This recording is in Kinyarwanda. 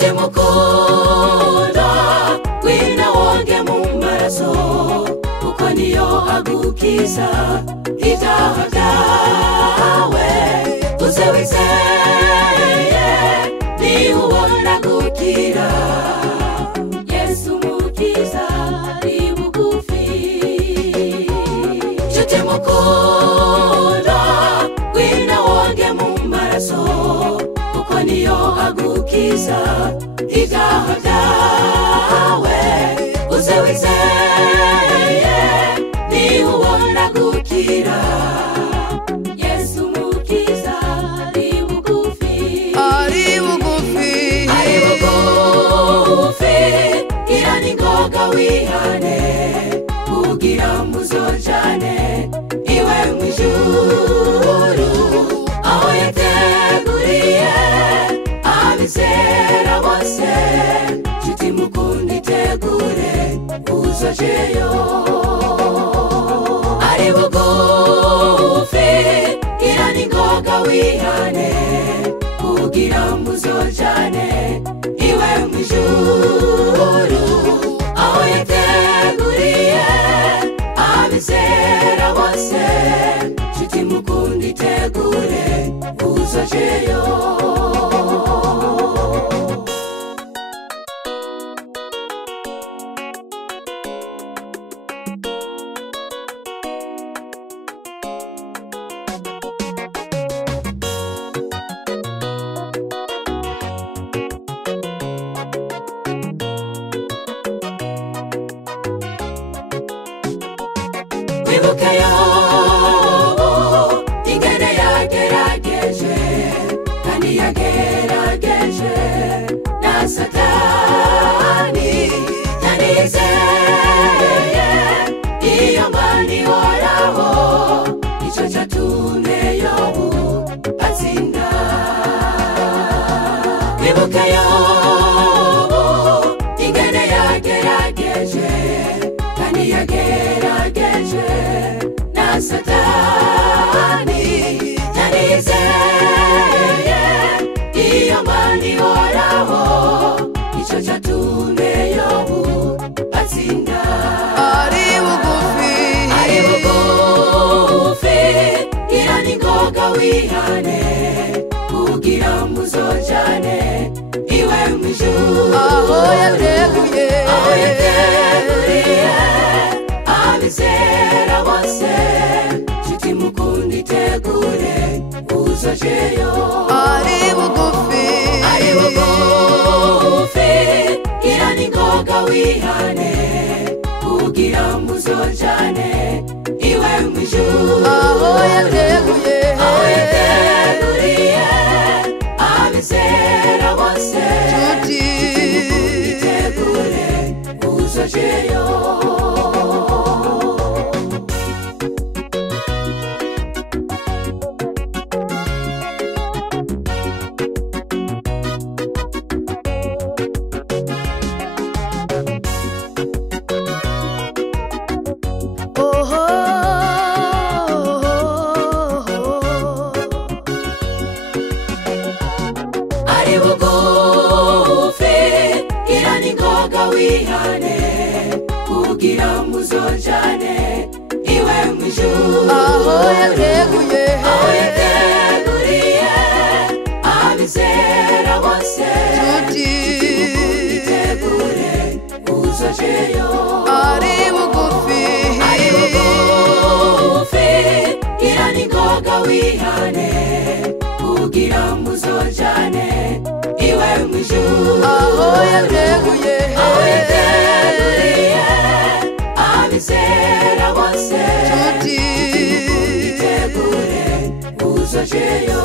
nshuti mukunda wina woge mu maraso kuko niyo agukiza ibyaha byawe uze wizeye niho ubona gukira Yesu mukiza ari bugufi nshuti mukunda wina woge mu maraso kuko niyo agukiza ibyaha byawe uze wizeye niho ubona gukira Yesu mukiza ari bugufi gira ningoga wihane kugira muzojane iwe mwijuru aho yateguriye abizera bose nshuti mukunda itegure uzojeyo ari bugufi gira ningoga wihane kugira muzojane iwe mwijuru aho yateguriye abizera bose nshuti mukunda itegure uzojeyo Wibuke Yobu ingene yagerageje kandi yagerageje na Satani yanizeye iyo Mana ihoraho nicyo cyatumye Yobu atsinda wibuke Yobu ingene yagerageje kandi yagerageje na Satani yanizeye iyo Mana ihoraho nicyo cyatumye Yobu atsinda ari bugufi gira ningoga wihane kugira muzojane iwe mwijuru aho yateguriye abizera bose nshuti mukunda itegure uzojeyo ari bugufi gira ningoga wihane kugira muzojane iwe mwijuru aho yateguriye abizera bose nshuti mukunda itegure uzojeyo ari bugufi gira ningoga wihane kugira muzojane iwe mwijuru aho yateguriye abizera bose nshuti itegure uzojeyo ari bugufi gira ningoga wihane kugira muzojane iwe mwijuru aho yateguriye abizera bose nshuti itegure uzojeyo